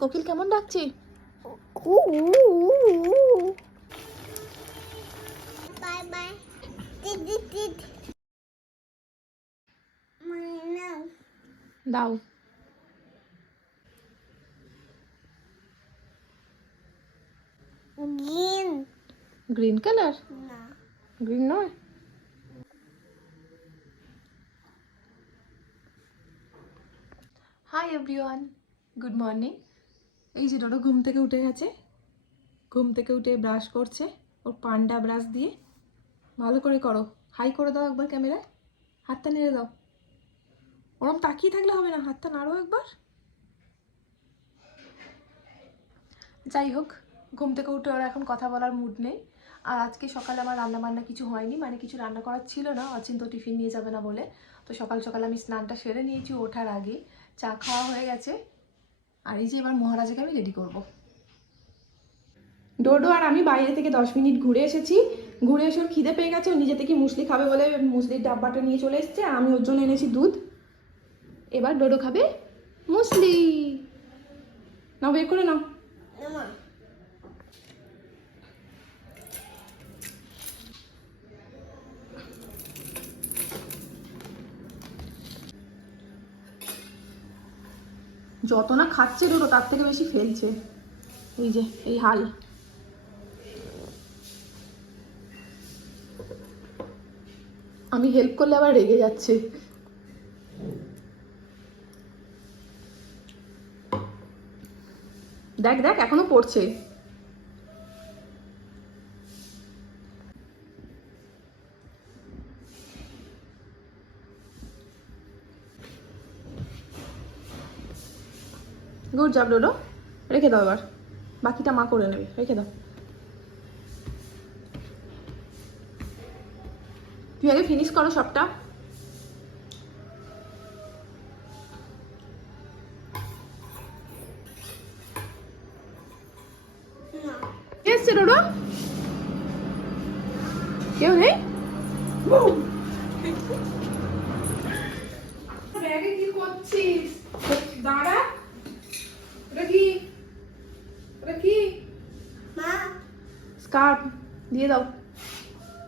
কোকিল কেমন ডাকছে. দাও Green. Green colour No. গ্রিন নয় হাই এভরিওয়ান গুড মর্নিং এই যে ডোডো ঘুম থেকে উঠে গেছে। ঘুম থেকে উঠে ব্রাশ করছে, ওর পান্ডা ব্রাশ দিয়ে। ভালো করে করো। হাই করে দাও একবার ক্যামেরায়। হাতটা নেড়ে দাও। ওরম তাকিয়ে থাকলে হবে না, হাতটা নাড়ো একবার। যাই হোক, ঘুম থেকে উঠে ওর এখন কথা বলার মুড নেই। আর আজকে সকালে আমার রান্না বান্না কিছু হয়নি মানে কিছু রান্না করার ছিল না অচিন্ত টিফিন নিয়ে যাবে না বলে। তো সকাল সকাল আমি স্নানটা সেরে নিয়েছি ওঠার আগে চা খাওয়া হয়ে গেছে। আর এই যে এবার মহারাজাকে আমি রেডি করব। ডোডো আর আমি বাইরে থেকে দশ মিনিট ঘুরে এসেছি। ঘুরে এসে ওর খিদে পেয়ে গেছে ও নিজে থেকে মুসলি খাবে বলে মুসলির ডাব্বাটা নিয়ে চলে এসছে আমি ওর জন্য এনেছি দুধ। এবার ডোডো খাবে মুসলি। নাও বের করে নাও। যত না খাচ্ছে দুটো, তার থেকে বেশি ফেলছে। এই যে, এই হাল। আমি হেল্প করলে আবার রেগে যাচ্ছে। দেখ দেখ, এখনও পড়ছে। গুড জব ডোডো রেখে দাও এবার। বাকিটা মা করে নেবে, রেখে দাও। তুই আগে ফিনিশ করো সবটা। কেউ নেই? স্কার্ফ দিয়ে দাও।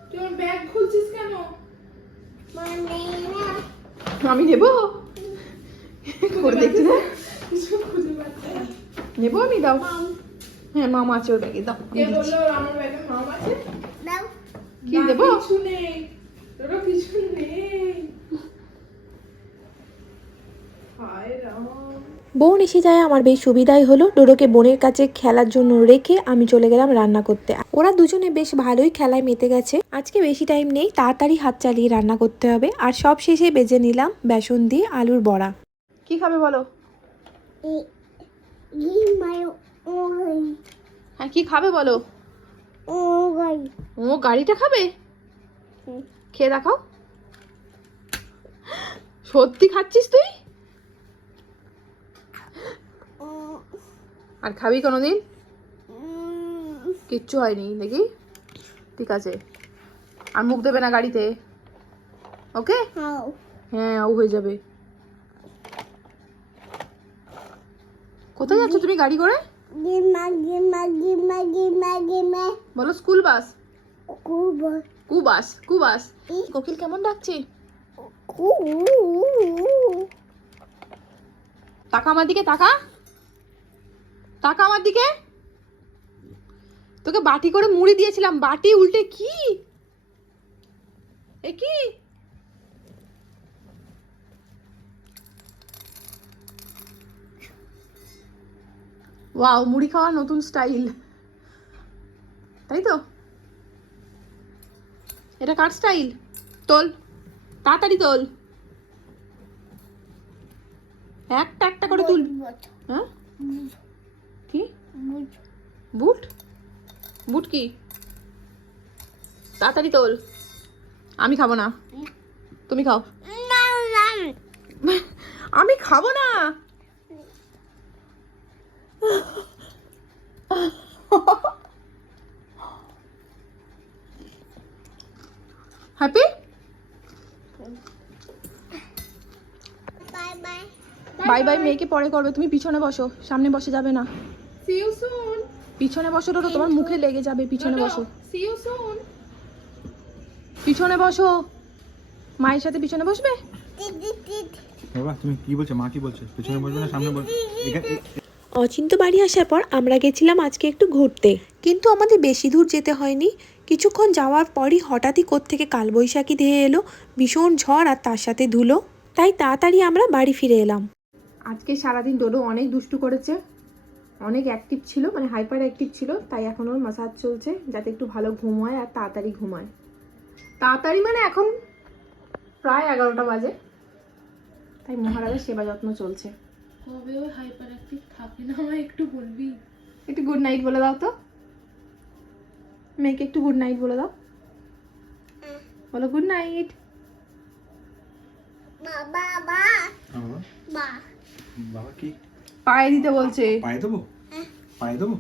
তুই আমার ব্যাগ খুলছিস কেন? আমি নেব? করে দেখছি না? নেব আমি? দাও। হ্যাঁ মামা আছে ওর ব্যাগে দাও। কে বলল আমার ব্যাগে মাম আছে? No. কি দেবো? কিছু নেই। তোরও কিছু নেই। হায় রাম। বোন এসে যায় আমার বেশ সুবিধাই হলো। ডোডোকে বোনের কাছে খেলার জন্য রেখে আমি চলে গেলাম রান্না করতে। ওরা দুজনে বেশ ভালোই খেলায় মেতে গেছে। আজকে বেশি টাইম নেই তাড়াতাড়ি হাত চালিয়ে রান্না করতে হবে। আর সব শেষে বেজে নিলাম বেসন দিয়ে আলুর বড়া। কি খাবে বলো. হ্যাঁ কি খাবে বলো. ও গাড়িটা খাবে? হুম। খেয়ে দেখাও। সত্যি খাচ্ছিস তুই? আর খাবি কোনোদিন. কিচ্ছু হয়নি দেখি? ঠিক আছে। আর মুখ দেবে না গাড়িতে? ওকে? হ্যাঁ ও হয়ে যাবে। কোথায় যাচ্ছ তুমি গাড়ি করে. বলো স্কুল বাস? Cuba. কু বাস কু বাস। কোকিল কেমন ডাকছে. তাকা আমার দিকে তাকা। তাকা আমার দিকে। তোকে বাটি করে মুড়ি দিয়েছিলাম। বাটি উল্টে কি? এ কি? ওয়াও মুড়ি খাওয়ার নতুন স্টাইল। তাই তো? এটা কার স্টাইল? তোল তাড়াতাড়ি তোল। একটা একটা করে তুল। হ্যাঁ? বুট। বুট? কি? তাড়াতাড়ি তোল। আমি খাব না। তুমি খাও। আমি খাব না। হ্যাপি. বাই বাই মেয়েকে পরে করবে। তুমি পিছনে বসো। সামনে বসে যাবে না। সি ইউ সুন পিছনে বসো ডোডো তোমার মুখে লেগে যাবে পিছনে বসো। সি ইউ সুন পিছনে বসো। মায়ের সাথে পিছনে বসবে? টিট টিট টিট বাবা তুমি কি বলছো? মা কি বলছে? পেছনে বলবে না সামনে বলবে অচিন্ত বাড়ি আসার পর আমরা গেছিলাম আজকে একটু ঘুরতে। কিন্তু আমাদের বেশি দূর যেতে হয়নি। কিছুক্ষণ যাওয়ার পরই হঠাৎই কোত্থেকে কালবৈশাখী ধেয়ে এলো ভীষণ ঝড় আর তার সাথে ধুলো। তাই তাড়াতাড়ি আমরা বাড়ি ফিরে এলাম। আজকে সারাদিন ডোডো অনেক দুষ্টু করেছে। অনেক অ্যাক্টিভ ছিল মানে হাইপার অ্যাক্টিভ ছিল তাই এখন ওর মাসাজ চলছে যাতে একটু ভালো ঘুম হয় আর তাড়াতাড়ি ঘুমায় তাড়াতাড়ি মানে এখন প্রায় এগারোটা বাজে। তাই মহারাজের সেবা যত্ন চলছে। কবে ওই হাইপার অ্যাক্টিভ থাকে না আমায় একটু বলবি? একটু গুড নাইট বলে দাও তো। মেয়েকে একটু গুড নাইট বলে দাও। বলো গুড নাইট বাবা বা বাবা? বাবা কি? পায়ে দিতে বলছে। পায়ে দেবো? পায়ে দেবো?